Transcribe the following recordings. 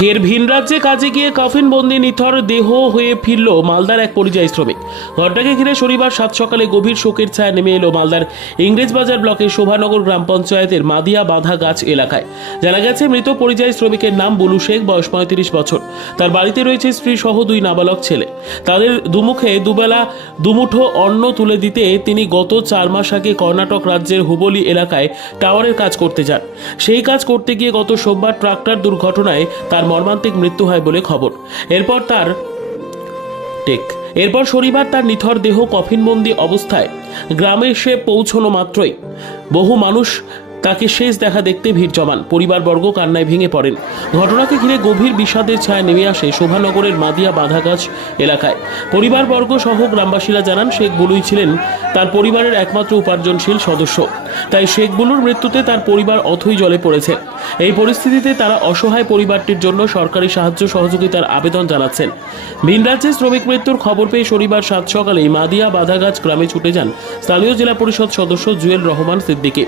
ফের ভিন রাজ্যে কাজে গিয়ে কফিন বন্দি নিথর দেহ হয়ে ফিরল মালদার এক পরিযায়ী শ্রমিক। ঘটনাকে ঘিরে শনিবার সাত সকালে গভীর শোকের ছায়া নেমে এলো মালদার ইংরেজবাজার ব্লকের শোভানগর গ্রাম পঞ্চায়েতের মাদিয়া বাঁধা গাছ এলাকায়। জানা গেছে, মৃত পরিযায়ী শ্রমিকের নাম বুলু শেখ, বয়স 35 বছর। তার বাড়িতে রয়েছে স্ত্রী সহ 2 নাবালক ছেলে। তাদের দুমুখে দুবেলা দুমুঠো অন্ন তুলে দিতে তিনি গত 4 মাস আগে কর্ণাটক রাজ্যের হুবলি এলাকায় টাওয়ারের কাজ করতে যান। সেই কাজ করতে গিয়ে গত সোমবার ট্রাক্টর দুর্ঘটনায় তার মর্মান্তিক মৃত্যু হয় বলে খবর। এরপর শনিবার তার নিথর দেহ কফিনবন্দি অবস্থায় গ্রামে এসে পৌঁছানো মাত্রই বহু মানুষ তাকে শেষ দেখা দেখতে ভিড় জমান। পরিবারবর্গ কান্নায় ভেঙে পড়েন। ঘটনাকে ঘিরে গভীর বিষাদের ছায়া নেমে আসে শোভানগরের মাদিয়া বাঁধাগাছ এলাকায়। পরিবারবর্গ সহ গ্রামবাসীরা জানান, শেখ বুলুই ছিলেন তার পরিবারের একমাত্র উপার্জনশীল সদস্য। তাই শেখ বুলুর মৃত্যুতে তার পরিবার অথই জলে পড়েছে। এই পরিস্থিতিতে তারা অসহায় পরিবারটির জন্য সরকারি সাহায্য সহযোগিতার আবেদন জানাচ্ছেন। ভিন রাজ্যে শ্রমিক মৃত্যুর খবর পেয়ে শনিবার সাত সকালেই মাদিয়া বাঁধাগাছ গ্রামে ছুটে যান স্থানীয় জেলা পরিষদ সদস্য জুয়েল রহমান সিদ্দিকী।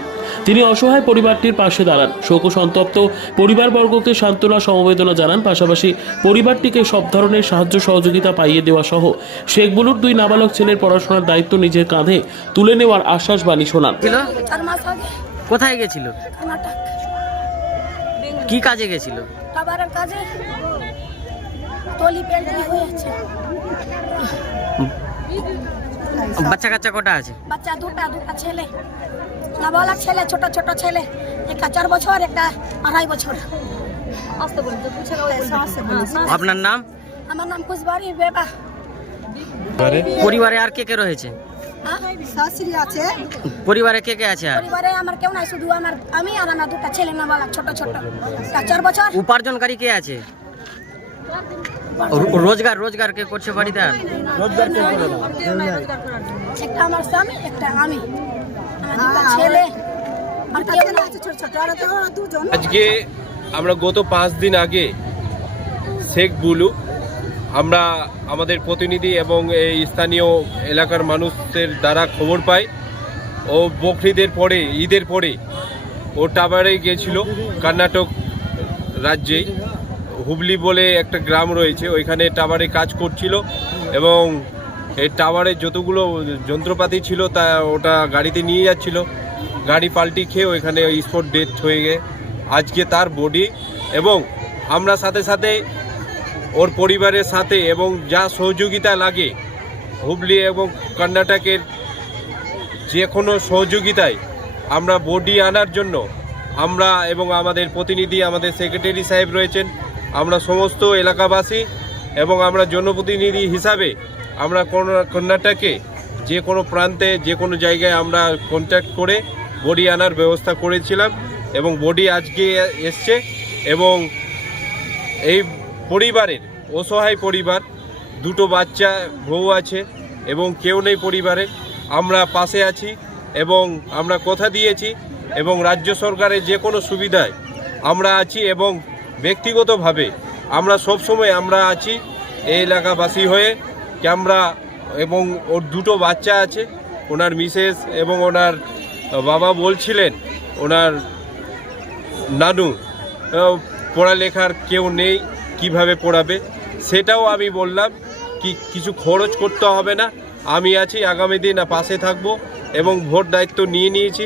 তিনি অসহায় পরিবারটির পাশে দাঁড়ান, শোক সন্তপ্ত পরিবারবর্গকে সান্ত্বনা সমবেদনা জানান। পাশাপাশি পরিবারটিকে সব ধরনের সাহায্য সহযোগিতা পাইয়ে দেওয়া সহ শেখ বুলুর 2 নাবালক ছেলের পড়াশোনার দায়িত্ব নিজের কাঁধে তুলে নেওয়ার আশ্বাস বাণী শোনান। কোথায় গেছিল? কর্ণাটক। কি কাজে গেছিল? টাবারের কাজে। টলি পেন্টলি হয়েছে। বাচ্চা কাচ্চা কটা আছে? বাচ্চা দুটা ছেলে, নাবালক ছেলে, ছোট ছোট ছেলে, একটা 4 বছর, একটা 2.5 বছর। আপনার নাম? আমার নাম কুশবাড়ি বেবা। পরিবারে আর কে কে রয়েছে? শাশুড়ি আছে। পরিবারে কে কে আছে? আর পরিবারে আমার কেউ নাই, শুধু আমি আর আমার 2টা ছেলে নাবালক ছোট ছোট, একটা 4 বছর। উপার্জনকারী কে আছে? রোজগার কে করছে বাড়িতে? একটা আমার স্বামী, একটা আমি, আমার 2টা ছেলে, আর কেউ না আছে ছোট ছোট, আর দুজন। আজকে আমরা গত 5 দিন আগে শেখ বুলু, আমরা আমাদের প্রতিনিধি এবং এই স্থানীয় এলাকার মানুষদের দ্বারা খবর পাই ও বকরিদের পরে, ঈদের পরে ও টাওয়ারে গিয়েছিল কর্ণাটক রাজ্যেই। হুবলি বলে একটা গ্রাম রয়েছে, ওইখানে টাওয়ারে কাজ করছিল এবং এই টাওয়ারে যতগুলো যন্ত্রপাতি ছিল তা ওটা গাড়িতে নিয়ে যাচ্ছিল। গাড়ি পাল্টি খেয়ে ওইখানে স্পট ডেথ হয়ে গিয়ে আজকে তার বডি, এবং আমরা সাথে সাথে ওর পরিবারের সাথে এবং যা সহযোগিতা লাগে হুবলি এবং কর্ণাটকের যে কোনো সহযোগিতায় আমরা বডি আনার জন্য আমরা এবং আমাদের প্রতিনিধি, আমাদের সেক্রেটারি সাহেব রয়েছেন, আমরা সমস্ত এলাকাবাসী এবং আমরা জনপ্রতিনিধি হিসাবে আমরা কর্ণাটকে যে কোনো প্রান্তে যে কোনো জায়গায় আমরা কন্ট্যাক্ট করে বডি আনার ব্যবস্থা করেছিলাম এবং বডি আজকে এসছে। এবং এই পরিবারের অসহায় পরিবার, 2টো বাচ্চা, বউ আছে এবং কেউ নেই পরিবারে। আমরা পাশে আছি এবং আমরা কথা দিয়েছি এবং রাজ্য সরকারের যে কোনো সুবিধায় আমরা আছি এবং ব্যক্তিগতভাবে আমরা সবসময় আমরা আছি এই এলাকাবাসী হয়ে। আমরা এবং ওর 2টো বাচ্চা আছে, ওনার মিসেস এবং ওনার বাবা বলছিলেন ওনার নানু পড়ালেখার কেউ নেই, কিভাবে পড়াবে, সেটাও আমি বললাম কি কিছু খরচ করতে হবে না, আমি আছি, আগামী দিন পাশে থাকবো এবং ভোট দায়িত্ব নিয়ে নিয়েছি।